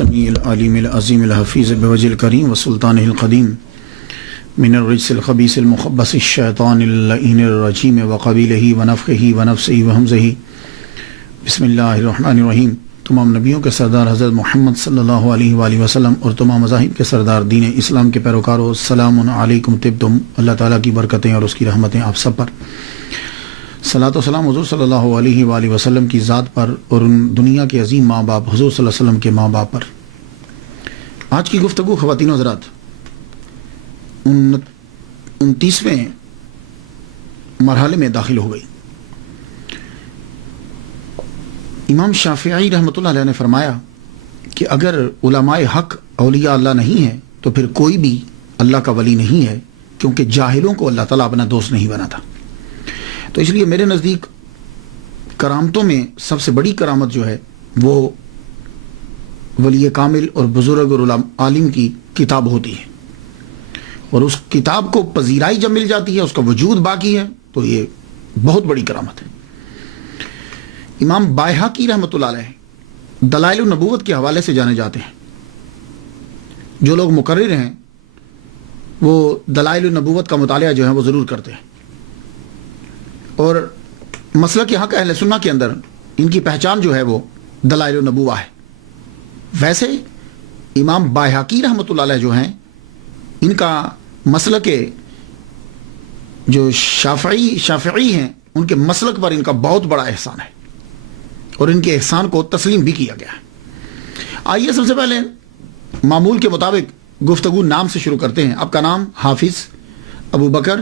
السمیع العلیم العظیم الحفیظ بوجہ الکریم وسلطانہ القدیم من الرجس الخبیث المخبث الشیطان اللعین الرجیم وقبیلہ ونفخہ ونفسہ وہمزہ بسم اللہ الرحمن الرحیم۔ تمام نبیوں کے سردار حضرت محمد صلی اللہ علیہ وآلہ وسلم اور تمام مذاہب کے سردار دین اسلام کے پیروکاروں، السلام علیکم طبتم۔ اللہ تعالیٰ کی برکتیں اور اس کی رحمتیں آپ سب پر۔ صلاۃ و سلام حضور صلی اللہ علیہ وآلہ وسلم کی ذات پر اور ان دنیا کے عظیم ماں باپ حضور صلی اللہ علیہ وسلم کے ماں باپ پر۔ آج کی گفتگو خواتین و حضرات 29ویں مرحلے میں داخل ہو گئی۔ امام شافعی رحمۃ اللہ علیہ نے فرمایا کہ اگر علماء حق اولیاء اللہ نہیں ہے تو پھر کوئی بھی اللہ کا ولی نہیں ہے، کیونکہ جاہلوں کو اللہ تعالیٰ اپنا دوست نہیں بنا تھا۔ تو اس لیے میرے نزدیک کرامتوں میں سب سے بڑی کرامت جو ہے وہ ولی کامل اور بزرگ اور عالم کی کتاب ہوتی ہے، اور اس کتاب کو پذیرائی جب مل جاتی ہے، اس کا وجود باقی ہے، تو یہ بہت بڑی کرامت ہے۔ امام بائہقی رحمۃ اللہ علیہ دلائل النبوت کے حوالے سے جانے جاتے ہیں۔ جو لوگ مقرر ہیں وہ دلائل النبوت کا مطالعہ جو ہے وہ ضرور کرتے ہیں، اور مسلک حق اہل سنہ کے اندر ان کی پہچان جو ہے وہ دلائل النبوہ ہے۔ ویسے امام بائہقی رحمۃ اللہ علیہ جو ہیں، ان کا مسلک جو شافعی ہیں، ان کے مسلک پر ان کا بہت بڑا احسان ہے، اور ان کے احسان کو تسلیم بھی کیا گیا ہے۔ آئیے سب سے پہلے معمول کے مطابق گفتگو نام سے شروع کرتے ہیں۔ آپ کا نام حافظ ابو بکر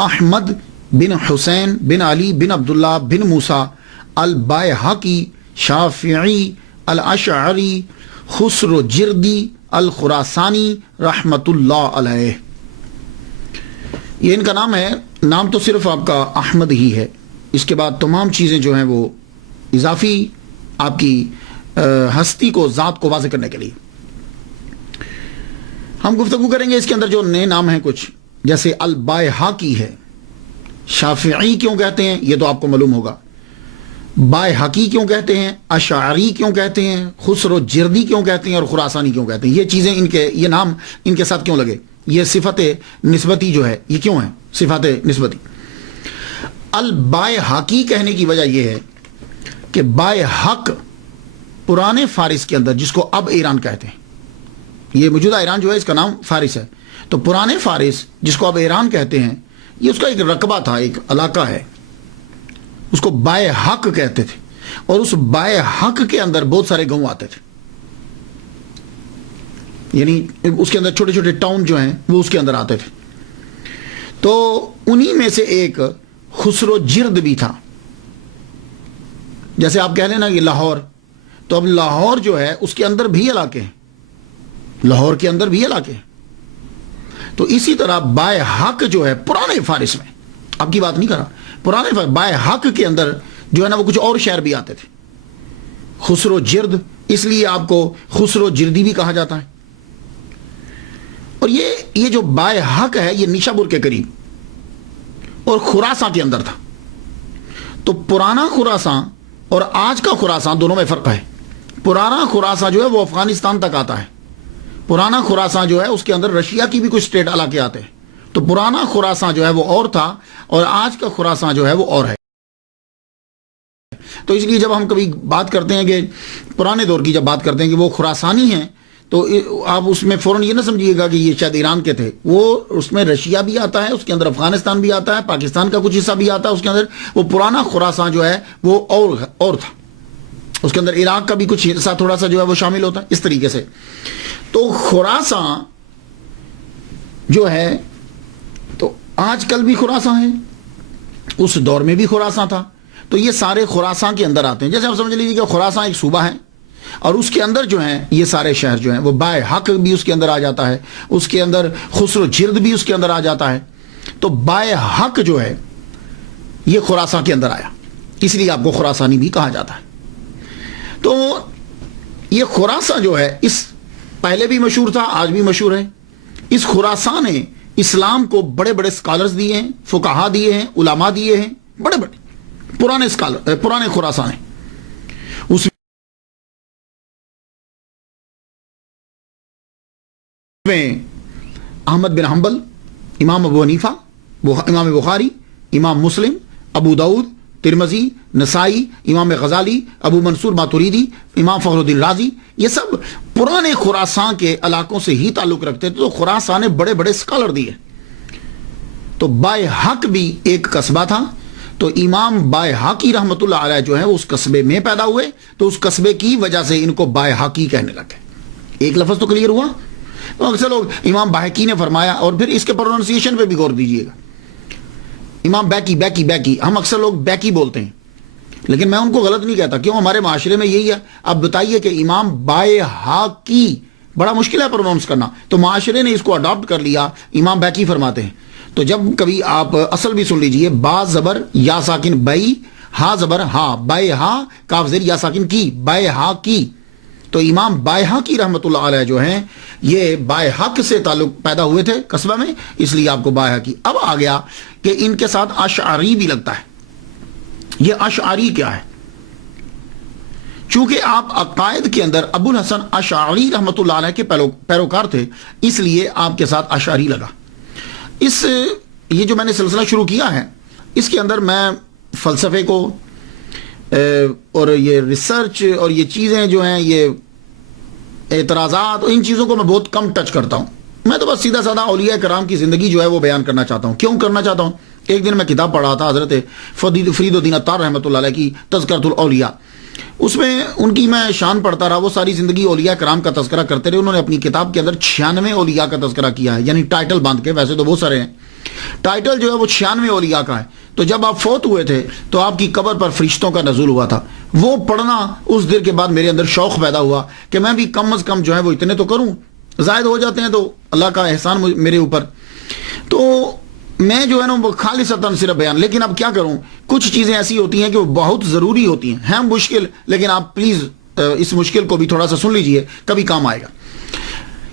احمد بن حسین بن علی بن عبداللہ بن موسیٰ البائہقی شافعی الاشعری خسرو جردی الخراسانی رحمۃ اللہ علیہ۔ یہ ان کا نام ہے۔ نام تو صرف آپ کا احمد ہی ہے، اس کے بعد تمام چیزیں جو ہیں وہ اضافی آپ کی ہستی کو، ذات کو واضح کرنے کے لیے ہم گفتگو کریں گے۔ اس کے اندر جو نئے نام ہیں کچھ، جیسے البائہقی ہے۔ شافعی کیوں کہتے ہیں یہ تو آپ کو معلوم ہوگا، بائہقی کیوں کہتے ہیں، اشعری کیوں کہتے ہیں، خسرو جردی کیوں کہتے ہیں، اور خراسانی کیوں کہتے ہیں۔ یہ چیزیں یہ نام ان کے ساتھ کیوں لگے؟ یہ صفت نسبتی جو ہے یہ کیوں ہے صفت نسبتی؟ البائہقی کہنے کی وجہ یہ ہے کہ بائہق پرانے فارس کے اندر، جس کو اب ایران کہتے ہیں، یہ موجودہ ایران جو ہے اس کا نام فارس ہے، تو پرانے فارس جس کو اب ایران کہتے ہیں، یہ اس کا ایک رقبہ تھا، ایک علاقہ ہے، اس کو بائہق کہتے تھے، اور اس بائہق کے اندر بہت سارے گاؤں آتے تھے، یعنی اس کے اندر چھوٹے چھوٹے ٹاؤن جو ہیں وہ اس کے اندر آتے تھے۔ تو انہی میں سے ایک خسرو جرد بھی تھا۔ جیسے آپ کہہ لیں نا یہ لاہور، تو اب لاہور جو ہے اس کے اندر بھی علاقے ہیں، لاہور کے اندر بھی علاقے ہیں۔ تو اسی طرح بائہق جو ہے پرانے فارس میں، اب کی بات نہیں کر رہا، پرانے فارس بائہق کے اندر جو ہے نا وہ کچھ اور شہر بھی آتے تھے، خسرو جرد، اس لیے آپ کو خسرو جردی بھی کہا جاتا ہے۔ اور یہ جو بائہق ہے یہ نیشابور کے قریب اور خراساں کے اندر تھا۔ تو پرانا خراساں اور آج کا خراساں دونوں میں فرق ہے۔ پرانا خراساں جو ہے وہ افغانستان تک آتا ہے، پرانا خراساں جو ہے اس کے اندر رشیا کی بھی کچھ اسٹیٹ علاقے آتے ہیں۔ تو پرانا خراساں جو ہے وہ اور تھا، اور آج کا خراساں جو ہے وہ اور ہے۔ تو اس لیے جب ہم کبھی بات کرتے ہیں کہ پرانے دور کی جب بات کرتے ہیں کہ وہ خراسانی ہیں، تو آپ اس میں فوراً یہ نہ سمجھیے گا کہ یہ شاید ایران کے تھے، وہ اس میں رشیا بھی آتا ہے، اس کے اندر افغانستان بھی آتا ہے، پاکستان کا کچھ حصہ بھی آتا ہے اس کے اندر۔ وہ پرانا خراساں جو ہے وہ اور تھا، اس کے اندر عراق کا بھی کچھ حصہ تھوڑا سا جو ہے وہ شامل ہوتا ہے، اس طریقے سے۔ تو خراساں جو ہے تو آج کل بھی خراساں ہے، اس دور میں بھی خراساں تھا، تو یہ سارے خراساں کے اندر آتے ہیں۔ جیسے آپ سمجھ لیجیے کہ خراساں ایک صوبہ ہے، اور اس کے اندر جو ہیں یہ سارے شہر جو ہیں وہ بائہق بھی اس کے اندر آ جاتا ہے، اس کے اندر خسرو جرد بھی اس کے اندر آ جاتا ہے۔ تو بائہق جو ہے یہ خراساں کے اندر آیا، اس لیے آپ کو خراسانی بھی کہا جاتا ہے۔ تو یہ خراساں جو ہے اس پہلے بھی مشہور تھا، آج بھی مشہور ہے۔ اس خراساں نے اسلام کو بڑے بڑے اسکالرز دیے ہیں، فقہا دیے ہیں، علماء دیے ہیں، بڑے بڑے پرانے خراساں ہیں۔ اس میں احمد بن حنبل، امام ابو حنیفہ، امام بخاری، امام مسلم، ابو داؤد، ترمذی، نسائی، امام غزالی، ابو منصور ماتوریدی، امام فخر الدین رازی، یہ سب پرانے خراسان کے علاقوں سے ہی تعلق رکھتے تھے. تو خراسان نے بڑے بڑے اسکالر دیے. تو بائے حق بھی ایک قصبہ تھا. تو امام بائے حقی رحمت اللہ علیہ جو ہے اس قصبے میں پیدا ہوئے. تو اس قصبے کی وجہ سے ان کو بائے حقی کہنے لگے. ایک لفظ تو کلیئر ہوا. تو اکثر لوگ امام باحقی نے فرمایا، اور پھر اس کے پروننسیشن پہ بھی غور دیجیے گا. امام بیکی بیکی بیکی، ہم اکثر لوگ بیکی بولتے ہیں، لیکن میں ان کو غلط نہیں کہتا. کیوں؟ ہمارے معاشرے میں یہی ہے. اب بتائیے کہ امام بائے حقی بڑا مشکل ہے پروننس کرنا، تو معاشرے نے اس کو اڈاپٹ کر لیا، امام بیکی فرماتے ہیں. تو جب کبھی آپ اصل بھی سن لیجئے، با زبر یا ساکن بئی، ہا زبر ہا، بائے ہا کاف زیر یا ساکن کی، بائے ہا کی. تو امام بائے حقی رحمت اللہ علیہ جو ہیں یہ بائے حق سے تعلق پیدا ہوئے تھے قصبہ میں، اس لیے آپ کو بائے حقی. اب آ گیا کہ ان کے ساتھ اشعری بھی لگتا ہے. یہ اشعری کیا ہے؟ چونکہ آپ عقائد کے اندر ابو الحسن اشعری رحمت اللہ علیہ کے پیروکار تھے، اس لیے آپ کے ساتھ اشعری لگا. یہ جو میں نے سلسلہ شروع کیا ہے، اس کے اندر میں فلسفے کو اور یہ ریسرچ اور یہ چیزیں جو ہیں، یہ اعتراضات، ان چیزوں کو میں بہت کم ٹچ کرتا ہوں. میں تو بس سیدھا سادہ اولیاء کرام کی زندگی جو ہے وہ بیان کرنا چاہتا ہوں. کیوں کرنا چاہتا ہوں؟ ایک دن میں کتاب پڑھا تھا حضرت فرید الدین عطار رحمۃ اللہ علیہ کی تذکرۃ الاولیاء. اس میں ان کی میں شان پڑھتا رہا. وہ ساری زندگی اولیاء کرام کا تذکرہ کرتے رہے. انہوں نے اپنی کتاب کے اندر 96 اولیاء کا تذکرہ کیا ہے، یعنی ٹائٹل باندھ کے. ویسے تو بہت سارے ہیں، ٹائٹل جو ہے وہ 96 اولیاء کا ہے. تو جب آپ فوت ہوئے تھے تو آپ کی قبر پر فرشتوں کا نزول ہوا تھا. وہ پڑھنا اس دن کے بعد میرے اندر شوق پیدا ہوا کہ میں بھی کم از کم جو ہے وہ اتنے تو کروں. زائد ہو جاتے ہیں تو اللہ کا احسان میرے اوپر. تو میں جو ہے نا وہ خالصتاً صرف بیان. لیکن اب کیا کروں، کچھ چیزیں ایسی ہوتی ہیں کہ وہ بہت ضروری ہوتی ہیں مشکل، لیکن آپ پلیز اس مشکل کو بھی تھوڑا سا سن لیجئے، کبھی کام آئے گا.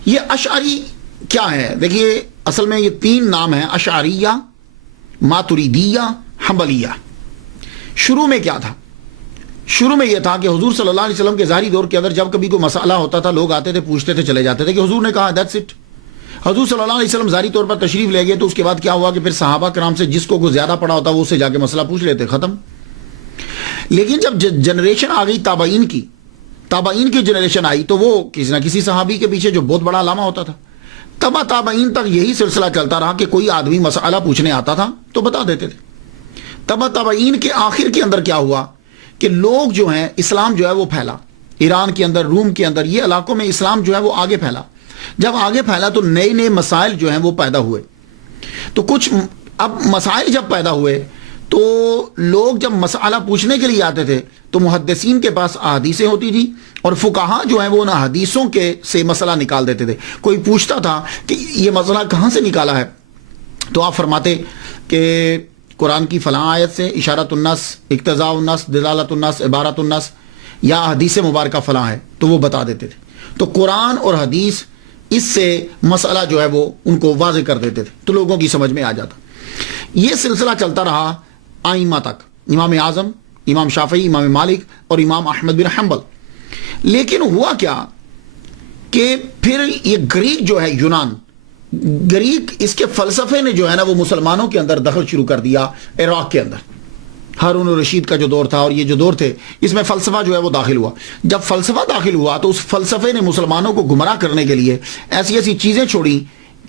یہ اشعری کیا ہے؟ دیکھیے اصل میں یہ 3 نام ہیں: اشعریہ، ماتریدیہ، حنبلیہ. شروع میں کیا تھا؟ شروع میں یہ تھا کہ حضور صلی اللہ علیہ وسلم کے ظاہری دور کے اندر جب کبھی کوئی مسئلہ ہوتا تھا، لوگ آتے تھے، پوچھتے تھے، چلے جاتے تھے کہ حضور نے کہا دیٹس اٹ. حضور صلی اللہ علیہ وسلم ظاہری طور پر تشریف لے گئے تو اس کے بعد کیا ہوا کہ پھر صحابہ کرام سے جس کو زیادہ پڑا ہوتا وہ اس سے جا کے مسئلہ پوچھ لیتے، ختم. لیکن جب جنریشن آ گئی تابعین کی جنریشن آئی تو وہ کسی نہ کسی صحابی کے پیچھے جو بہت بڑا علامہ ہوتا تھا. تابعین تک یہی سلسلہ چلتا رہا کہ کوئی آدمی مسئلہ پوچھنے آتا تھا تو بتا دیتے تھے. تابعین کے آخر کے اندر کیا ہوا کہ لوگ جو ہیں، اسلام جو ہے وہ پھیلا ایران کے اندر، روم کے اندر، یہ علاقوں میں اسلام جو ہے وہ آگے پھیلا. جب آگے پھیلا تو نئے مسائل جو ہیں وہ پیدا ہوئے. تو کچھ اب مسائل جب پیدا ہوئے تو لوگ جب مسئلہ پوچھنے کے لیے آتے تھے تو محدثین کے پاس احادیثیں ہوتی تھی اور فقہا جو ہیں وہ ان حدیثوں کے سے مسئلہ نکال دیتے تھے. کوئی پوچھتا تھا کہ یہ مسئلہ کہاں سے نکالا ہے، تو آپ فرماتے کہ قرآن کی فلاں آیت سے اشارت النص، اقتضاء النص، دلالت النص، عبارت النص، یا حدیث مبارکہ فلاں ہے، تو وہ بتا دیتے تھے. تو قرآن اور حدیث اس سے مسئلہ جو ہے وہ ان کو واضح کر دیتے تھے تو لوگوں کی سمجھ میں آ جاتا. یہ سلسلہ چلتا رہا آئمہ تک، امام اعظم، امام شافعی، امام مالک اور امام احمد بن حنبل. لیکن ہوا کیا کہ پھر یہ گریک جو ہے، یونان، گریک، اس کے فلسفے نے جو ہے نا وہ مسلمانوں کے اندر دخل شروع کر دیا. عراق کے اندر ہارون الرشید کا جو دور تھا اور یہ جو دور تھے، اس میں فلسفہ جو ہے وہ داخل ہوا. جب فلسفہ داخل ہوا تو اس فلسفے نے مسلمانوں کو گمراہ کرنے کے لیے ایسی ایسی چیزیں چھوڑی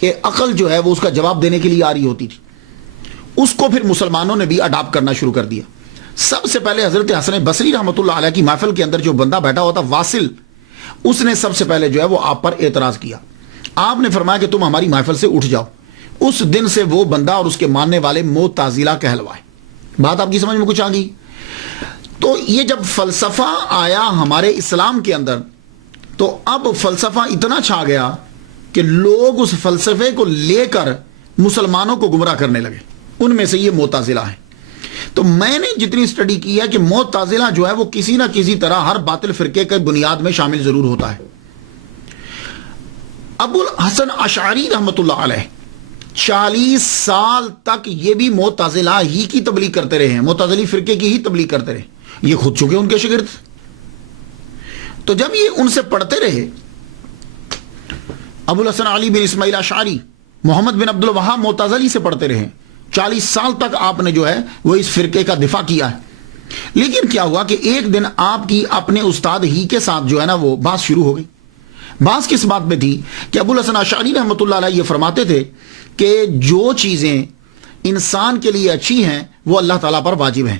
کہ عقل جو ہے وہ اس کا جواب دینے کے لیے آ رہی ہوتی تھی. اس کو پھر مسلمانوں نے بھی اڈاپٹ کرنا شروع کر دیا. سب سے پہلے حضرت حسن بصری رحمۃ اللہ علیہ کی محفل کے اندر جو بندہ بیٹھا ہوتا واصل، اس نے سب سے پہلے جو ہے وہ آپ پر اعتراض کیا. آپ نے فرمایا کہ تم ہماری محفل سے اٹھ جاؤ. اس دن سے وہ بندہ اور اس کے ماننے والے معتزلہ کہلوائے. بات آپ کی سمجھ میں کچھ آ گئی؟ تو یہ جب فلسفہ آیا ہمارے اسلام کے اندر تو اب فلسفہ اتنا چھا گیا کہ لوگ اس فلسفے کو لے کر مسلمانوں کو گمراہ کرنے لگے. ان میں سے یہ معتزلہ ہیں. تو میں نے جتنی اسٹڈی کی ہے کہ معتزلہ جو ہے وہ کسی نہ کسی طرح ہر باطل فرقے کے بنیاد میں شامل ضرور ہوتا ہے. ابو الحسن اشعری رحمت اللہ علیہ 40 سال تک یہ بھی معتزلہ ہی کی تبلیغ کرتے رہے ہیں، معتزلی فرقے کی ہی تبلیغ کرتے رہے. یہ خود چکے ان کے شاگرد. تو جب یہ ان سے پڑھتے رہے ابو الحسن علی بن اسماعیل اشعری محمد بن عبد الوہاب معتزلی سے پڑھتے رہے، 40 سال تک آپ نے جو ہے وہ اس فرقے کا دفاع کیا ہے. لیکن کیا ہوا کہ ایک دن آپ کی اپنے استاد ہی کے ساتھ جو ہے نا وہ بات شروع ہو گئی. بات کس بات میں تھی کہ ابو الحسن اشعری رحمۃ اللہ علیہ یہ فرماتے تھے کہ جو چیزیں انسان کے لیے اچھی ہیں وہ اللہ تعالیٰ پر واجب ہیں.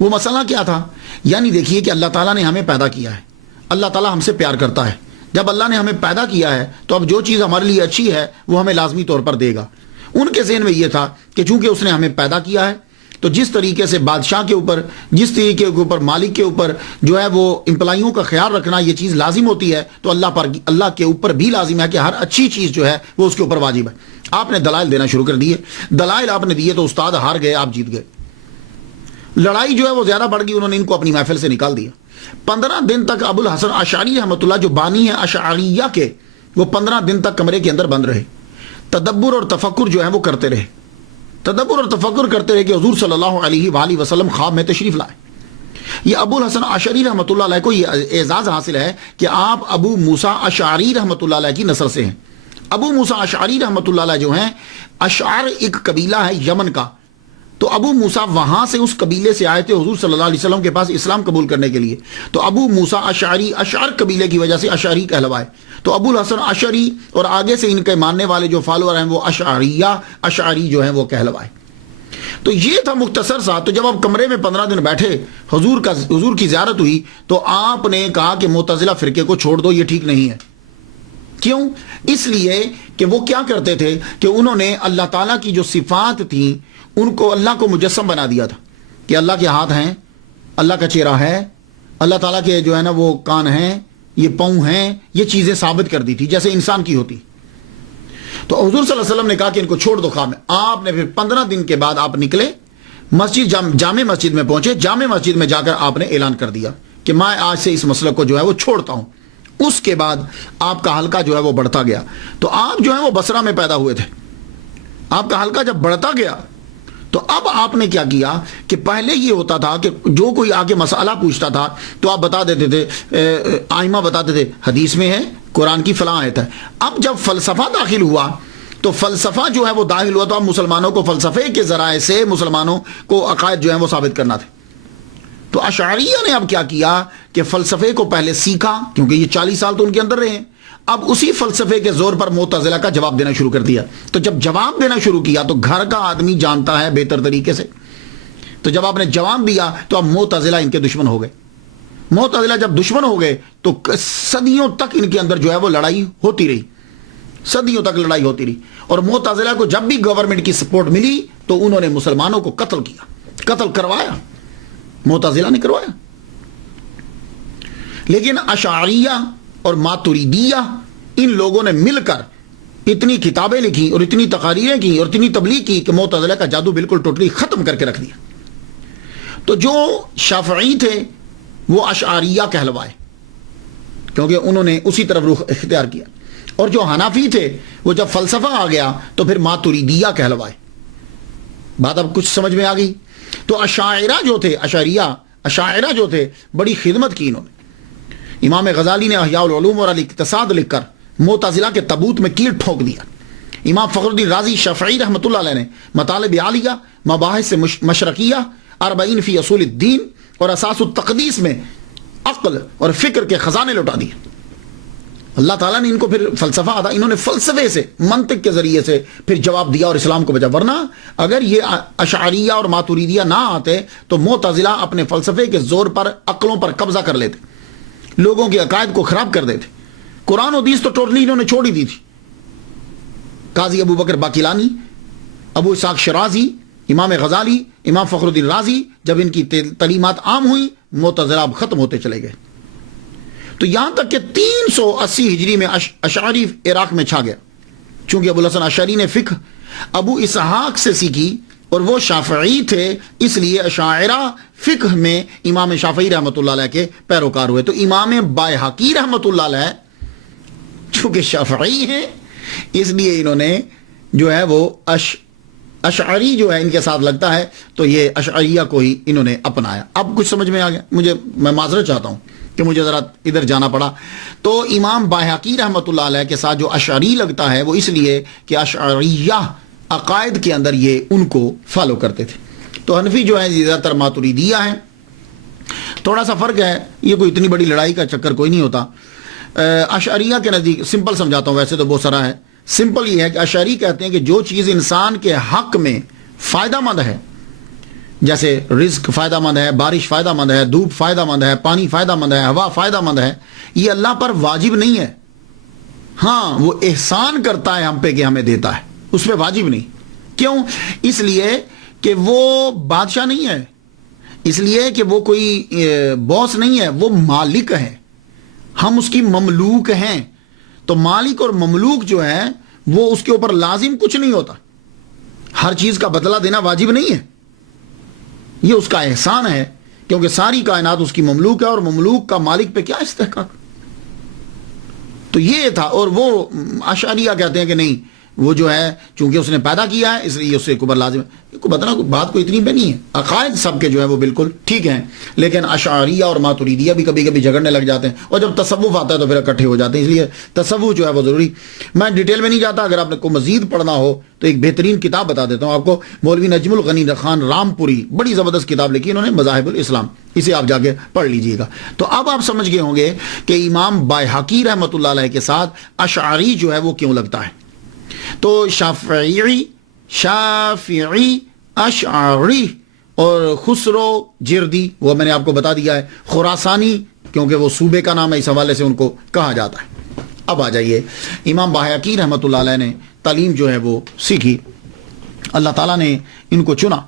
وہ مسئلہ کیا تھا؟ یعنی دیکھیے کہ اللہ تعالیٰ نے ہمیں پیدا کیا ہے، اللہ تعالیٰ ہم سے پیار کرتا ہے. جب اللہ نے ہمیں پیدا کیا ہے تو اب جو چیز ہمارے لیے اچھی ہے وہ ہمیں لازمی طور پر دے گا. ان کے ذہن میں یہ تھا کہ چونکہ اس نے ہمیں پیدا کیا ہے تو جس طریقے سے بادشاہ کے اوپر، جس طریقے کے اوپر مالک کے اوپر جو ہے وہ امپلائیوں کا خیال رکھنا یہ چیز لازم ہوتی ہے، تو اللہ کے اوپر بھی لازم ہے کہ ہر اچھی چیز جو ہے وہ اس کے اوپر واجب ہے. آپ نے دلائل دینا شروع کر دیے، دلائل آپ نے دیے تو استاد ہار گئے، آپ جیت گئے. لڑائی جو ہے وہ زیادہ بڑھ گئی، انہوں نے ان کو اپنی محفل سے نکال دیا. 15 دن تک ابو الحسن اشعری رحمۃ اللہ جو بانی ہیں اشعریہ کے، وہ 15 دن تک کمرے کے اندر بند رہے، تدبر اور تفکر جو ہے وہ کرتے رہے. تدبر اور تفکر کرتے رہے کہ حضور صلی اللہ علیہ وآلہ وسلم خواب میں تشریف لائے. یہ ابو الحسن اشعری رحمۃ اللہ علیہ کو یہ اعزاز حاصل ہے کہ آپ ابو موسیٰ اشعری رحمۃ اللہ علیہ کی نسل سے ہیں. ابو موسیٰ اشعری رحمۃ اللہ علیہ جو ہیں، اشعر ایک قبیلہ ہے یمن کا، تو ابو موسیٰ وہاں سے اس قبیلے سے آئے تھے حضور صلی اللہ علیہ وسلم کے پاس اسلام قبول کرنے کے لیے. تو ابو موسیٰ اشعری اشعر قبیلے کی وجہ سے اشعری کہلوائے. تو ابو الحسن اشعری اور آگے سے ان کے ماننے والے جو فالوور ہیں وہ اشعریہ اشعری جو ہیں وہ کہلوائے. تو یہ تھا مختصر سا. تو جب آپ کمرے میں 15 دن بیٹھے، حضور کی زیارت ہوئی، تو آپ نے کہا کہ معتزلہ فرقے کو چھوڑ دو، یہ ٹھیک نہیں ہے. کیوں؟ اس لیے کہ وہ کیا کرتے تھے کہ انہوں نے اللہ تعالیٰ کی جو صفات تھیں ان کو اللہ کو مجسم بنا دیا تھا کہ اللہ کے ہاتھ ہیں، اللہ کا چہرہ ہے، اللہ تعالیٰ کے جو ہے نا وہ کان ہیں، یہ پاؤں ہیں، یہ چیزیں ثابت کر دی تھی جیسے انسان کی ہوتی. تو حضور صلی اللہ علیہ وسلم نے کہا کہ ان کو چھوڑ دو خواب میں. آپ نے پھر 15 دن کے بعد آپ نکلے، مسجد جامع مسجد میں پہنچے. جامع مسجد میں جا کر آپ نے اعلان کر دیا کہ میں آج سے اس مسئلے کو جو ہے وہ چھوڑتا ہوں. اس کے بعد آپ کا حلقہ جو ہے وہ بڑھتا گیا. تو آپ جو ہے وہ بصرہ میں پیدا ہوئے تھے. آپ کا حلقہ جب بڑھتا گیا تو اب آپ نے کیا کیا کہ پہلے یہ ہوتا تھا کہ جو کوئی آگے مسئلہ پوچھتا تھا تو آپ بتا دیتے تھے، آئمہ بتاتے تھے حدیث میں ہے، قرآن کی فلاں آیت ہے. اب جب فلسفہ داخل ہوا تو فلسفہ جو ہے وہ داخل ہوا تو اب مسلمانوں کو فلسفے کے ذرائع سے مسلمانوں کو عقائد جو ہیں وہ ثابت کرنا تھے. تو اشعریہ نے اب کیا کیا کہ فلسفے کو پہلے سیکھا، کیونکہ یہ 40 سال تو ان کے اندر رہے ہیں. اب اسی فلسفے کے زور پر معتزلہ کا جواب دینا شروع کر دیا. تو جب جواب دینا شروع کیا تو گھر کا آدمی جانتا ہے بہتر طریقے سے. تو جب آپ نے جواب دیا تو اب معتزلہ ان کے دشمن ہو گئے. معتزلہ جب دشمن ہو گئے تو صدیوں تک ان کے اندر جو ہے وہ لڑائی ہوتی رہی، صدیوں تک لڑائی ہوتی رہی. اور معتزلہ کو جب بھی گورنمنٹ کی سپورٹ ملی تو انہوں نے مسلمانوں کو قتل کیا، قتل کروایا، معتزلہ نے کروایا. لیکن اشعریہ اور ماتریدیہ ان لوگوں نے مل کر اتنی کتابیں لکھی اور اتنی تقاریریں کی اور اتنی تبلیغ کی کہ معتزلہ کا جادو بالکل ٹوٹلی ختم کر کے رکھ دیا. تو جو شافعی تھے وہ اشعریہ کہلوائے کیونکہ انہوں نے اسی طرف رخ اختیار کیا. اور جو حنفی تھے وہ جب فلسفہ آ گیا تو پھر ماتریدیہ کہلوائے. بات اب کچھ سمجھ میں آ گئی. تو اشاعرہ جو تھے، اشاعرہ جو تھے بڑی خدمت کی انہوں نے. امام غزالی نے احیاء العلوم اور الاقتصاد لکھ کر معتزلہ کے تابوت میں کیل ٹھوک دیا. امام فخر الدین رازی شافعی رحمۃ اللہ علیہ نے مطالب عالیہ، مباحث مشرقیہ، 40 فی اصول الدین اور اساس التقدیس میں عقل اور فکر کے خزانے لوٹا دیے. اللہ تعالیٰ نے ان کو پھر فلسفہ آتا، انہوں نے فلسفے سے، منطق کے ذریعے سے پھر جواب دیا اور اسلام کو بچا. ورنہ اگر یہ اشعریہ اور ماتریدیہ نہ آتے تو معتزلہ اپنے فلسفے کے زور پر عقلوں پر قبضہ کر لیتے، لوگوں کے عقائد کو خراب کر دیتے. قرآن و حدیث تو ٹوٹلی انہوں نے چھوڑ ہی دی تھی. قاضی ابو بکر باقلانی، ابو اسحاق شرازی، امام غزالی، امام فخر الدین رازی، جب ان کی تعلیمات عام ہوئی معتزلہ اب ختم ہوتے چلے گئے. تو یہاں تک کہ 380 ہجری میں اشعری عراق میں چھا گیا. چونکہ ابو الحسن اشعری نے فقہ ابو اسحاق سے سیکھی اور وہ شافعی تھے، اس لیے اشاعرہ فقہ میں امام شافعی رحمۃ اللہ علیہ کے پیروکار ہوئے. تو امام بائحقی رحمۃ اللہ علیہ چونکہ شافعی ہیں اس لیے انہوں نے جو ہے وہ اشعری جو ہے ان کے ساتھ لگتا ہے تو یہ اشعریہ کو ہی انہوں نے اپنایا. اب کچھ سمجھ میں آ گیا؟ میں معذرت چاہتا ہوں کہ مجھے ذرا ادھر جانا پڑا. تو امام بایہقی رحمۃ اللہ علیہ کے ساتھ جو اشعری لگتا ہے وہ اس لیے کہ اشعریہ عقائد کے اندر یہ ان کو فالو کرتے تھے. تو حنفی جو ہے زیادہ تر ماتریدیہ ہیں. تھوڑا سا فرق ہے, یہ کوئی اتنی بڑی لڑائی کا چکر کوئی نہیں ہوتا. اشعریہ کے نزدیک سمپل سمجھاتا ہوں, ویسے تو بہت سارا ہے. سمپل یہ ہے کہ اشعری کہتے ہیں کہ جو چیز انسان کے حق میں فائدہ مند ہے, جیسے رزق فائدہ مند ہے, بارش فائدہ مند ہے, دھوپ فائدہ مند ہے, پانی فائدہ مند ہے, ہوا فائدہ مند ہے, یہ اللہ پر واجب نہیں ہے. ہاں وہ احسان کرتا ہے ہم پہ کہ ہمیں دیتا ہے, اس پہ واجب نہیں. کیوں؟ اس لیے کہ وہ بادشاہ نہیں ہے, اس لیے کہ وہ کوئی باس نہیں ہے, وہ مالک ہے, ہم اس کی مملوک ہیں. تو مالک اور مملوک جو ہے وہ اس کے اوپر لازم کچھ نہیں ہوتا, ہر چیز کا بدلہ دینا واجب نہیں ہے, یہ اس کا احسان ہے, کیونکہ ساری کائنات اس کی مملوک ہے اور مملوک کا مالک پہ کیا استحقاق. تو یہ تھا. اور وہ اشعریہ کہتے ہیں کہ نہیں, وہ جو ہے چونکہ اس نے پیدا کیا ہے اس لیے اس سے اوپر لازم ہے. بات کوئی اتنی بے نہیں ہے, عقائد سب کے جو ہے وہ بالکل ٹھیک ہیں, لیکن اشعریہ اور ماتریدیہ بھی کبھی کبھی جھگڑنے لگ جاتے ہیں, اور جب تصوف آتا ہے تو پھر اکٹھے ہو جاتے ہیں. اس لیے تصوف جو ہے وہ ضروری. میں ڈیٹیل میں نہیں جاتا, اگر آپ کو مزید پڑھنا ہو تو ایک بہترین کتاب بتا دیتا ہوں آپ کو. مولوی نجم الغنی خان رامپوری, بڑی زبردست کتاب لکھی انہوں نے, مذاہب الاسلام, اسے آپ جا کے پڑھ لیجئے گا. تو اب آپ سمجھ گئے ہوں گے کہ امام بایہقی رحمۃ اللہ علیہ کے ساتھ اشعری جو ہے وہ کیوں لگتا ہے. تو شافعی اشعری اور خسرو جردی, وہ میں نے آپ کو بتا دیا ہے, خراسانی کیونکہ وہ صوبے کا نام ہے, اس حوالے سے ان کو کہا جاتا ہے. اب آ جائیے, امام بایہقی رحمۃ اللہ علیہ نے تعلیم جو ہے وہ سیکھی, اللہ تعالیٰ نے ان کو چنا.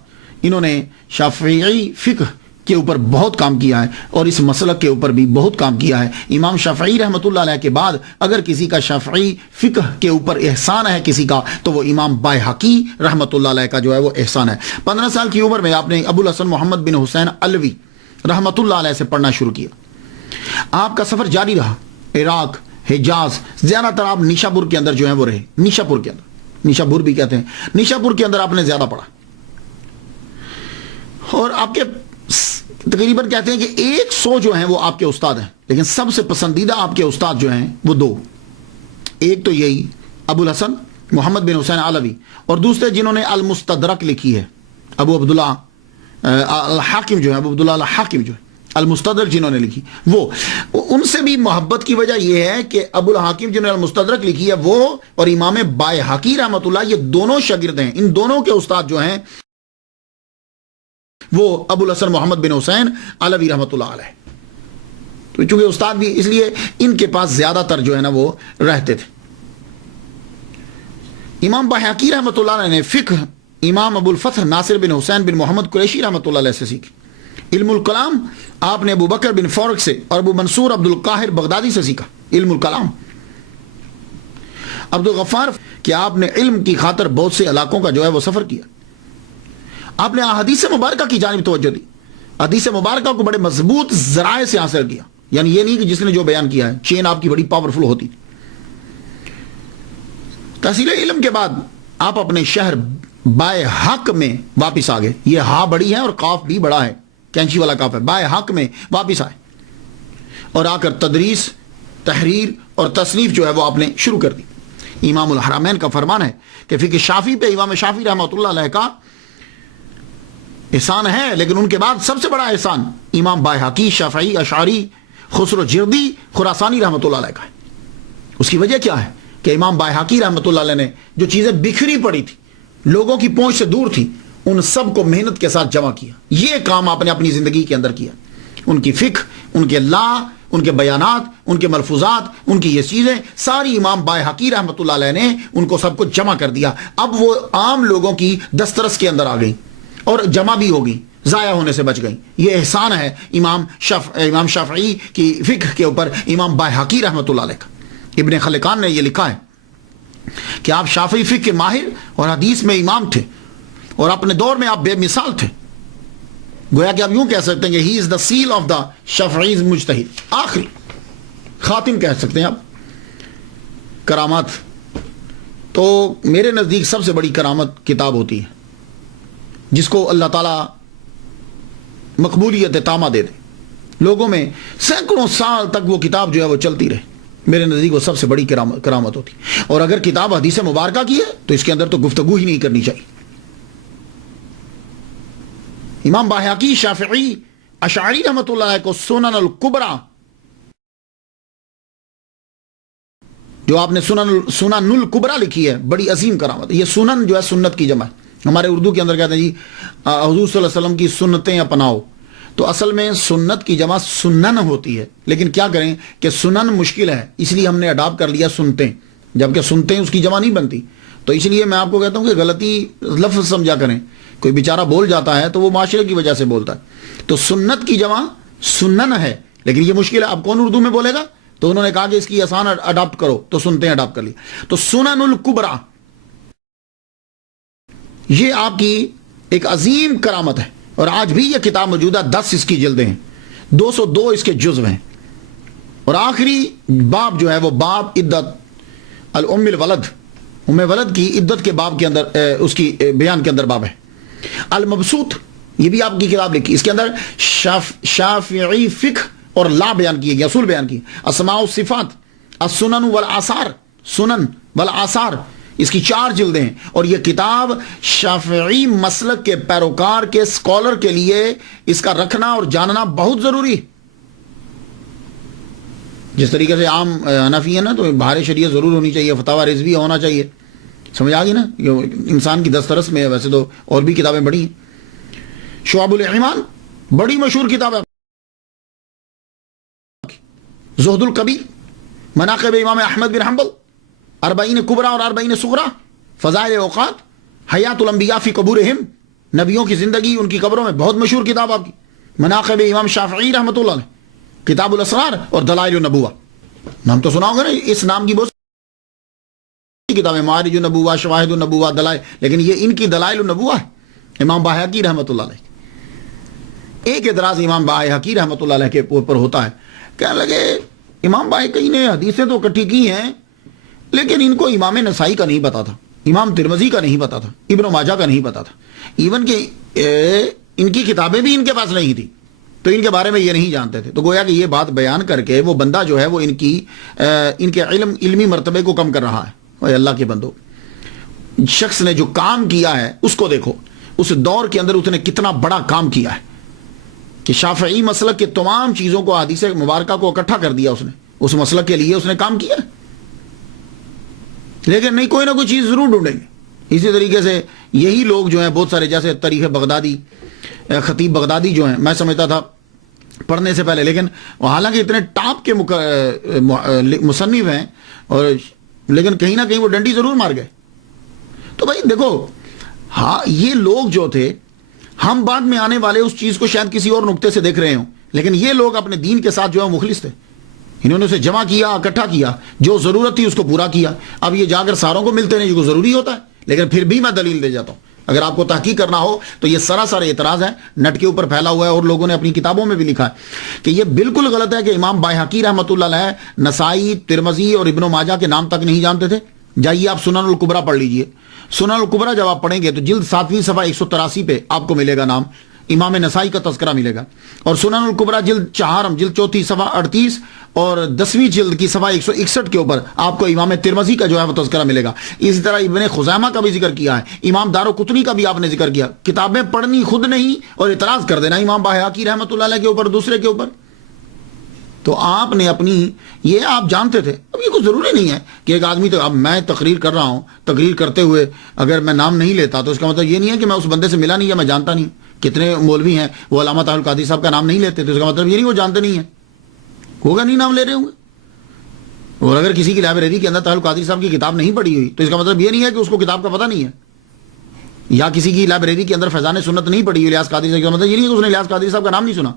انہوں نے شافعی فقہ کے اوپر بہت کام کیا ہے اور اس مسلک کے اوپر بھی بہت کام کیا ہے. امام شافعی رحمۃ اللہ علیہ کے بعد اگر کسی کا شافعی فقہ کے اوپر احسان ہے کسی کا, تو وہ امام بایہقی رحمۃ اللہ علیہ کا جو ہے وہ احسان ہے. 15 سال کی عمر میں آپ نے ابو الحسن محمد بن حسین علوی رحمۃ اللہ علیہ سے پڑھنا شروع کیا. آپ کا سفر جاری رہا, عراق, حجاز, زیادہ تر آپ نیشاپور کے اندر جو ہے وہ رہے. نیشاپور کے اندر, نیشاپور بھی کہتے ہیں, نیشاپور کے اندر آپ نے زیادہ پڑھا. اور آپ کے تقریباً کہتے ہیں کہ 100 جو ہیں وہ آپ کے استاد ہیں, لیکن سب سے پسندیدہ آپ کے استاد جو ہیں وہ 2. ایک تو یہی ابو الحسن محمد بن حسین علوی, اور دوسرے جنہوں نے المستدرک لکھی ہے, ابو عبداللہ الحاکم جو ہے, ابو عبداللہ الحاکم جو ہے, المستدرک جنہوں نے لکھی, وہ ان سے بھی محبت کی وجہ یہ ہے کہ ابو الحاکم جنہوں نے المستدرک لکھی ہے وہ اور امام بایہقی رحمۃ اللہ, یہ دونوں شاگرد ہیں. ان دونوں کے استاد جو ہیں وہ ابو الحسن محمد بن حسین علوی رحمۃ اللہ علیہ. تو چونکہ استاد بھی, اس لیے ان کے پاس زیادہ تر جو ہے نا وہ رہتے تھے. امام بایہقی رحمۃ اللہ علیہ نے فقہ امام ابو الفتح ناصر بن حسین بن محمد قریشی رحمۃ اللہ علیہ سے سیکھی. علم الکلام آپ نے ابو بکر بن فورق سے اور ابو منصور عبد القاہر بغدادی سے سیکھا. علم الکلام عبد الغفار کہ آپ نے علم کی خاطر بہت سے علاقوں کا جو ہے وہ سفر کیا. آپ نے احادیث مبارکہ کی جانب توجہ دی, حدیث مبارکہ کو بڑے مضبوط ذرائع سے حاصل کیا. یعنی یہ نہیں کہ جس نے جو بیان کیا ہے, چین آپ کی بڑی پاورفل ہوتی تھی. تحصیل علم کے بعد آپ اپنے شہر بایحق میں واپس آ گئے. یہ ہا بڑی ہے اور قاف بھی بڑا ہے, کینچی والا قاف ہے. بایحق میں واپس آئے اور آ کر تدریس, تحریر اور تصنیف جو ہے وہ آپ نے شروع کر دی. امام الحرمین کا فرمان ہے کہ فقہ شافی پہ امام شافی رحمۃ اللہ علیہ کا احسان ہے, لیکن ان کے بعد سب سے بڑا احسان امام بایہقی شافعی اشعری خسرو جردی خراسانی رحمۃ اللہ علیہ کا ہے. اس کی وجہ کیا ہے کہ امام بایہقی رحمۃ اللہ علیہ نے جو چیزیں بکھری پڑی تھی, لوگوں کی پہنچ سے دور تھی, ان سب کو محنت کے ساتھ جمع کیا. یہ کام آپ نے اپنی زندگی کے اندر کیا. ان کی فقہ, ان کے لا, ان کے بیانات, ان کے ملفوظات, ان کی یہ چیزیں ساری امام بایہقی رحمۃ اللہ علیہ نے ان کو سب کچھ جمع کر دیا. اب وہ عام لوگوں کی دسترس کے اندر آ گئی اور جمع بھی ہو گئی, ضائع ہونے سے بچ گئی. یہ احسان ہے امام شافعی کی فقہ کے اوپر امام بایہقی رحمۃ اللہ علیہ کا. ابن خلقان نے یہ لکھا ہے کہ آپ شافعی فقہ کے ماہر اور حدیث میں امام تھے, اور اپنے دور میں آپ بے مثال تھے. گویا کہ آپ یوں کہہ سکتے ہیں کہ ہی از دا سیل آف دا شافعیز مجتہد, آخری خاتم کہہ سکتے ہیں آپ. کرامات تو میرے نزدیک سب سے بڑی کرامت کتاب ہوتی ہے جس کو اللہ تعالیٰ مقبولیت تامہ دے دے. لوگوں میں سینکڑوں سال تک وہ کتاب جو ہے وہ چلتی رہے. میرے نزدیک وہ سب سے بڑی کرامت ہوتی. اور اگر کتاب حدیث مبارکہ کی ہے تو اس کے اندر تو گفتگو ہی نہیں کرنی چاہیے. امام باہقی شافعی اشعری رحمۃ اللہ علیہ کو سنن الکبریٰ، جو آپ نے سنن الکبریٰ لکھی ہے، بڑی عظیم کرامت. یہ سنن جو ہے سنت کی جمع ہے. ہمارے اردو کے اندر کہتے ہیں جی حضور صلی اللہ علیہ وسلم کی سنتیں اپناؤ، تو اصل میں سنت کی جمع سنن ہوتی ہے. لیکن کیا کریں کہ سنن مشکل ہے، اس لیے ہم نے اڈاپٹ کر لیا سنتیں، جبکہ سنتیں اس کی جمع نہیں بنتی. تو اس لیے میں آپ کو کہتا ہوں کہ غلطی لفظ سمجھا کریں. کوئی بیچارہ بول جاتا ہے تو وہ معاشرے کی وجہ سے بولتا ہے. تو سنت کی جمع سنن ہے، لیکن یہ مشکل ہے. اب کون اردو میں بولے گا؟ تو انہوں نے کہا کہ اس کی آسان اڈاپٹ کرو، تو سنتیں اڈاپٹ کر لی. تو سنن الکبریٰ یہ آپ کی ایک عظیم کرامت ہے، اور آج بھی یہ کتاب موجود ہے. 10 اس کی جلدیں ہیں، 202 اس کے جزو ہیں. اور آخری باب جو ہے وہ باب عدت الام الولد، ام ولد کی عدت کے باب کے اندر اس کی بیان کے اندر باب ہے. المبسوط یہ بھی آپ کی کتاب لکھی، اس کے اندر شافعی فقہ اور لا بیان کیے گئے، اصول بیان کیے. اسماء و صفات، السنن والآثار، سنن والآثار، اس کی 4 جلدیں ہیں. اور یہ کتاب شافعی مسلک کے پیروکار کے اسکالر کے لیے اس کا رکھنا اور جاننا بہت ضروری ہے. جس طریقے سے عام حنفی ہے نا، تو بہار شریعت ضرور ہونی چاہیے، فتاوی رضویہ ہونا چاہیے. سمجھ آ گئی نا؟ انسان کی دسترس میں ہے. ویسے تو اور بھی کتابیں بڑی ہیں. شعب الایمان بڑی مشہور کتاب ہے. زہد الکبیر، مناقب امام احمد بن حنبل، 40 کبریٰ اور 40 صغریٰ، فضائل اوقات، حیات الانبیاء فی قبورہم، نبیوں کی زندگی ان کی قبروں میں، بہت مشہور کتاب آپ کی. مناقب امام شافعی رحمۃ اللہ علیہ، کتاب الاسرار اور دلائل النبوہ. نام تو سنا ہوگا نا، اس نام کی بہت کتابیں، معارج النبوہ، شواہد النبوہ، دلائل، لیکن یہ ان کی دلائل النبوہ ہے. امام باہقی رحمۃ اللہ علیہ. ایک اعتراض امام باہقی رحمۃ اللہ علیہ کے اوپر ہوتا ہے، کہنے لگے امام باہقی نے حدیثیں تو اکٹھی کی ہیں، لیکن ان کو امام نسائی کا نہیں پتا تھا، امام ترمذی کا نہیں پتا تھا، ابن ماجہ کا نہیں پتا تھا، ایون کہ ان کی کتابیں بھی ان کے پاس نہیں تھی، تو ان کے بارے میں یہ نہیں جانتے تھے. تو گویا کہ یہ بات بیان کر کے وہ بندہ جو ہے وہ ان کے علمی مرتبے کو کم کر رہا ہے. اے اللہ کے بندو، شخص نے جو کام کیا ہے اس کو دیکھو. اس دور کے اندر اس نے کتنا بڑا کام کیا ہے کہ شافعی مسلک کے تمام چیزوں کو، حدیث مبارکہ کو اکٹھا کر دیا. اس نے اس مسلک کے لیے اس نے کام کیا، لیکن نہیں، کوئی نہ کوئی چیز ضرور ڈھونڈیں گے. اسی طریقے سے یہی لوگ جو ہیں بہت سارے، جیسے تاریخ بغدادی، خطیب بغدادی جو ہیں، میں سمجھتا تھا پڑھنے سے پہلے، لیکن حالانکہ اتنے ٹاپ کے مصنف ہیں، اور لیکن کہیں نہ کہیں وہ ڈنڈی ضرور مار گئے. تو بھائی دیکھو، ہاں یہ لوگ جو تھے، ہم بعد میں آنے والے اس چیز کو شاید کسی اور نقطے سے دیکھ رہے ہوں، لیکن یہ لوگ اپنے دین کے ساتھ جو ہے مخلص تھے. انہوں نے اسے جمع کیا، اکٹھا کیا، جو ضرورت تھی اس کو پورا کیا. اب یہ جا کر ساروں کو ملتے نہیں، جو ضروری ہوتا ہے. لیکن پھر بھی میں دلیل دے جاتا ہوں، اگر آپ کو تحقیق کرنا ہو تو یہ سراسر اعتراض ہے، نٹ کے اوپر پھیلا ہوا ہے، اور لوگوں نے اپنی کتابوں میں بھی لکھا ہے کہ یہ بالکل غلط ہے کہ امام باہقی رحمۃ اللہ علیہ نسائی، ترمذی اور ابن ماجہ کے نام تک نہیں جانتے تھے. جائیے آپ سنن الکبریٰ پڑھ لیجئے. سنن الکبریٰ جب آپ پڑھیں گے تو جلد 7ویں صفحہ 183 پہ آپ کو ملے گا نام، امام نسائی کا تذکرہ ملے گا. اور سنن الکبریٰ جلد 4 جلد 4 صفحہ 38 اور 10ویں جلد کی صفحہ 161 کے اوپر آپ کو امام ترمذی کا جو ہے وہ تذکرہ ملے گا. اسی طرح ابن خزیمہ کا بھی ذکر کیا ہے، امام دارقطنی کا بھی آپ نے ذکر کیا. کتابیں پڑھنی خود نہیں اور اعتراض کر دینا امام باہقی رحمۃ اللہ علیہ کے اوپر، دوسرے کے اوپر. تو آپ نے اپنی، یہ آپ جانتے تھے. اب یہ کوئی ضروری نہیں ہے کہ ایک آدمی، تو اب میں تقریر کر رہا ہوں، تقریر کرتے ہوئے اگر میں نام نہیں لیتا تو اس کا مطلب یہ نہیں ہے کہ میں اس بندے سے ملا نہیں یا میں جانتا نہیں. کتنے مولوی ہیں وہ علامہ طاہر القادری صاحب کا نام نہیں لیتے، تو اس کا مطلب یہ نہیں وہ جانتے نہیں ہیں، ہوگا نہیں نام لے رہے ہوں گے. اور اگر کسی کی لائبریری کے اندر طاہر القادری صاحب کی کتاب نہیں پڑھی ہوئی تو اس کا مطلب یہ نہیں ہے کہ اس کو کتاب کا پتہ نہیں ہے. یا کسی کی لائبریری کے اندر فیضان سنت نہیں پڑھی ہوئی الیاس قادری صاحب کا مطلب یہ نہیں ہے کہ اس نے الیاس قادری صاحب کا نام نہیں سنا.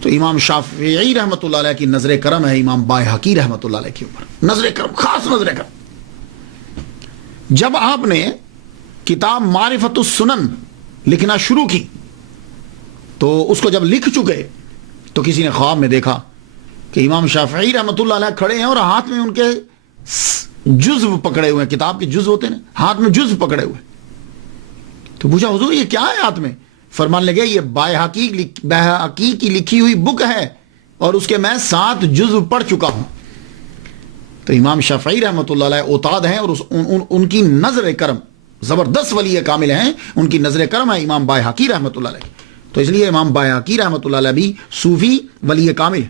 تو امام شافعی رحمۃ اللہ علیہ کی نظر کرم ہے امام باہقی رحمۃ اللہ علیہ کے اوپر، نظر کرم، خاص نظر کرم. جب آپ نے کتاب معرفت السنن لکھنا شروع کی تو اس کو جب لکھ چکے تو کسی نے خواب میں دیکھا کہ امام شافعی رحمۃ اللہ علیہ کھڑے ہیں اور ہاتھ میں ان کے جزو پکڑے ہوئے ہیں، کتاب کے جزو ہوتے ہیں، ہاتھ میں جزو پکڑے ہوئے. تو پوچھا حضور یہ کیا ہے ہاتھ میں؟ فرمانے لگے یہ بائحقی کی لکھی ہوئی بک ہے اور اس کے میں 7 جزء پڑھ چکا ہوں. تو امام شافعی رحمۃ اللہ علیہ اوتاد ہیں اور ان کی نظر کرم زبردست ولی کامل ہیں, ان کی نظر کرم ہے امام بائحقی رحمۃ اللہ علیہ. تو اس لیے امام بائحقی رحمۃ اللہ علیہ بھی صوفی ولی کامل.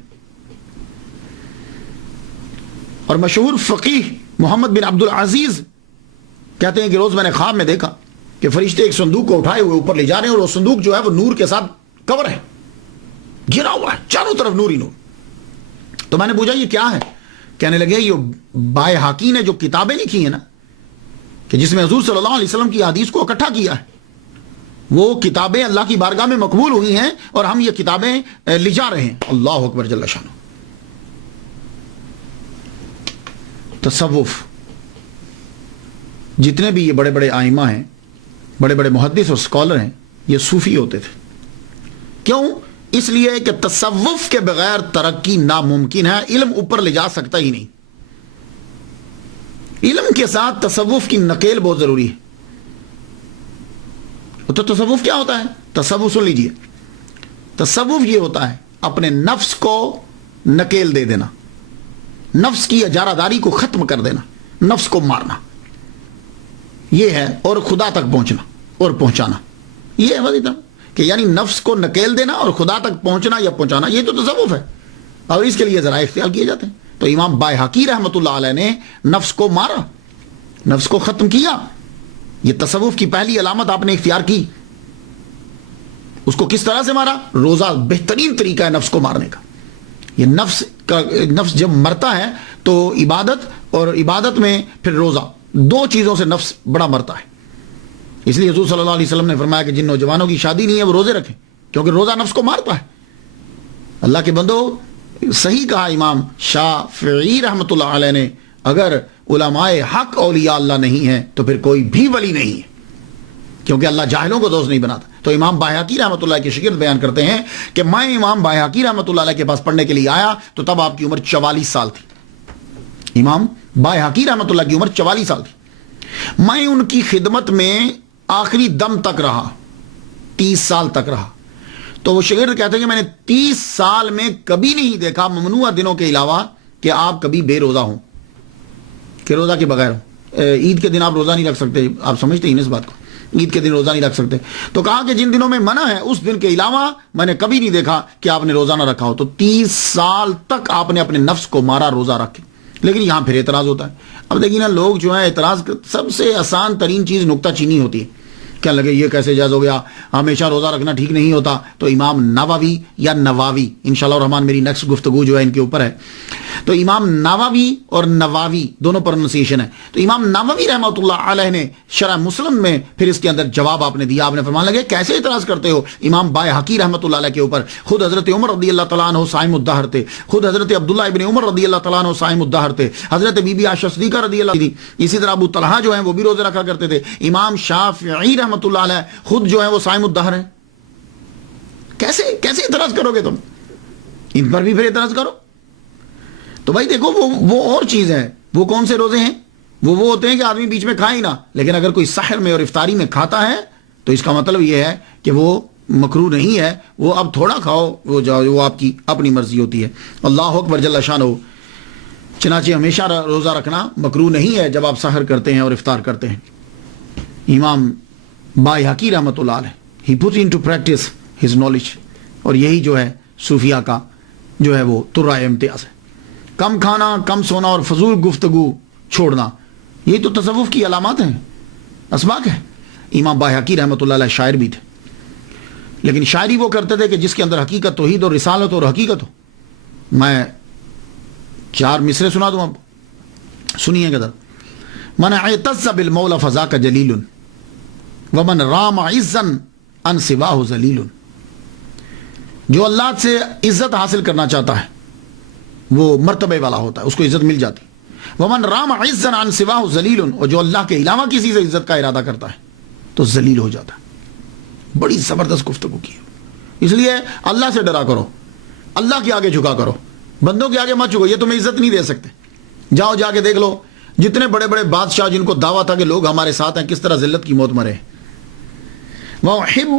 اور مشہور فقیہ محمد بن عبد العزیز کہتے ہیں کہ روز میں نے خواب میں دیکھا کہ فرشتے ایک صندوق کو اٹھائے ہوئے اوپر لے جا رہے ہیں اور وہ صندوق جو ہے وہ نور کے ساتھ کور ہے, گھرا ہوا ہے چاروں طرف نور ہی نور. تو میں نے پوچھا یہ کیا ہے؟ کہنے لگے یہ بائحقی نے جو کتابیں لکھی ہیں نا کہ جس میں حضور صلی اللہ علیہ وسلم کی حدیث کو اکٹھا کیا ہے, وہ کتابیں اللہ کی بارگاہ میں مقبول ہوئی ہیں اور ہم یہ کتابیں لے جا رہے ہیں. اللہ اکبر جل شانہ. تصوف, جتنے بھی یہ بڑے بڑے آئمہ ہیں, بڑے بڑے محدث اور اسکالر ہیں, یہ صوفی ہوتے تھے. کیوں؟ اس لیے کہ تصوف کے بغیر ترقی ناممکن ہے. علم اوپر لے جا سکتا ہی نہیں. علم کے ساتھ تصوف کی نکیل بہت ضروری ہے. تو تصوف کیا ہوتا ہے؟ تصوف سن لیجئے, تصوف یہ ہوتا ہے اپنے نفس کو نکیل دے دینا, نفس کی اجارہ داری کو ختم کر دینا, نفس کو مارنا, یہ ہے. اور خدا تک پہنچنا اور پہنچانا, یہ ہے بس اتنا کہ یعنی نفس کو نکیل دینا اور خدا تک پہنچنا یا پہنچانا, یہ تو تصوف ہے. اور اس کے لیے ذرائع اختیار کیے جاتے ہیں. تو امام بائحقی رحمۃ اللہ علیہ نے نفس کو مارا, نفس کو ختم کیا. یہ تصوف کی پہلی علامت آپ نے اختیار کی. اس کو کس طرح سے مارا؟ روزہ بہترین طریقہ ہے نفس کو مارنے کا. یہ نفس جب مرتا ہے تو عبادت, اور عبادت میں پھر روزہ, 2 چیزوں سے نفس بڑا مرتا ہے. اس لیے حضور صلی اللہ علیہ وسلم نے فرمایا کہ جن نوجوانوں کی شادی نہیں ہے وہ روزے رکھیں, کیونکہ روزہ نفس کو مارتا ہے. اللہ کے بندو, صحیح کہا امام شافعی رحمۃ اللہ علیہ نے, اگر علماء حق اولیاء اللہ نہیں ہیں تو پھر کوئی بھی ولی نہیں ہے, کیونکہ اللہ جاہلوں کو دوست نہیں بناتا. تو امام بائحقی رحمۃ اللہ کے شاگرد بیان کرتے ہیں کہ میں امام بائحقی رحمۃ اللہ علیہ کے پاس پڑھنے کے لیے آیا تو تب آپ کی عمر 44 سال تھی. امام بائحقی رحمۃ اللہ کی عمر 44 سال تھی. میں ان کی خدمت میں آخری دم تک رہا, 30 سال تک رہا. تو وہ شاگرد کہتے ہیں کہ میں نے 30 سال میں کبھی نہیں دیکھا ممنوع دنوں کے علاوہ کہ آپ کبھی بے روزہ ہوں, کہ روزہ کے بغیر ہوں. عید کے دن آپ روزہ نہیں رکھ سکتے, آپ سمجھتے ہیں اس بات کو, عید کے دن روزہ نہیں رکھ سکتے. تو کہا کہ جن دنوں میں منع ہے اس دن کے علاوہ میں نے کبھی نہیں دیکھا کہ آپ نے روزہ نہ رکھا ہو. تو 30 سال تک آپ نے اپنے نفس کو مارا روزہ رکھ کے. لیکن یہاں پھر اعتراض ہوتا ہے. اب دیکھیے نا, لوگ جو ہیں اعتراض سب سے آسان ترین چیز نکتہ چینی ہوتی ہے. کیا لگے یہ کیسے جائز ہو گیا, ہمیشہ روزہ رکھنا ٹھیک نہیں ہوتا. تو امام نووی یا نواوی, انشاءاللہ الرحمن میری نیکسٹ گفتگو جو ہے ان کے اوپر ہے, تو امام نووی اور نواوی دونوں پروننسیشن ہے. تو امام نووی رحمۃ اللہ علیہ نے شرح مسلم میں پھر اس کے اندر جواب آپ نے دیا. آپ نے فرمانے لگے کیسے اعتراض کرتے ہو امام بائحقی رحمۃ اللہ علیہ کے اوپر؟ خود حضرت عمر رضی اللہ تعالیٰ عنہ صائم الدہر تھے, خود حضرت عبداللہ ابن عمر رضی اللہ تعالیٰ عنہ صائم الدہر تھے, حضرت بی بی عائشہ صدیقہ رضی اللہ عنہا, اسی طرح ابو طلحہ جو ہیں وہ بھی روزے رکھا کرتے تھے. امام شافعی رحمۃ اللہ علیہ خود جو ہے وہ صائم الدہر ہیں. کیسے اعتراض کرو گے تم؟ ان پر بھی پھر اعتراض کرو. تو بھائی دیکھو وہ اور چیز ہے. وہ کون سے روزے ہیں؟ وہ ہوتے ہیں کہ آدمی بیچ میں کھائے ہی نہ, لیکن اگر کوئی سحر میں اور افطاری میں کھاتا ہے تو اس کا مطلب یہ ہے کہ وہ مکروہ نہیں ہے. وہ اب تھوڑا کھاؤ, وہ آپ کی اپنی مرضی ہوتی ہے. اللہ اکبر جل شانہ. چنانچہ ہمیشہ روزہ رکھنا مکروہ نہیں ہے جب آپ سحر کرتے ہیں اور افطار کرتے ہیں. امام بائحقی رحمۃ اللہ علیہ, he put into practice his knowledge, اور یہی جو ہے صوفیہ کا جو ہے وہ ترہ امتیاز ہے. کم کھانا, کم سونا اور فضول گفتگو چھوڑنا, یہ تو تصوف کی علامات ہیں, اسباق ہے. امام بائحقی رحمۃ اللہ علیہ شاعر بھی تھے, لیکن شاعری وہ کرتے تھے کہ جس کے اندر حقیقت, توحید اور رسالت اور حقیقت ہو. میں 4 مصرے سنا دوں, اب سنیے گا. من اعتز بالمولا فذاک جلیل ومن رام عزا عن سواہ ذلیل. جو اللہ سے عزت حاصل کرنا چاہتا ہے وہ مرتبے والا ہوتا ہے, اس کو عزت مل جاتی. ومن رام عزا عن سواہ ذلیل, اور جو اللہ کے علاوہ کسی سے عزت کا ارادہ کرتا ہے تو ذلیل ہو جاتا ہے. بڑی زبردست گفتگو کی. اس لیے اللہ سے ڈرا کرو, اللہ کے آگے جھکا کرو, بندوں کے آگے مت جھکو. یہ تمہیں عزت نہیں دے سکتے. جاؤ جا کے دیکھ لو جتنے بڑے بڑے بادشاہ جن کو دعویٰ تھا کہ لوگ ہمارے ساتھ ہیں, کس طرح ذلت کی موت مرے. وَأُحِبُّ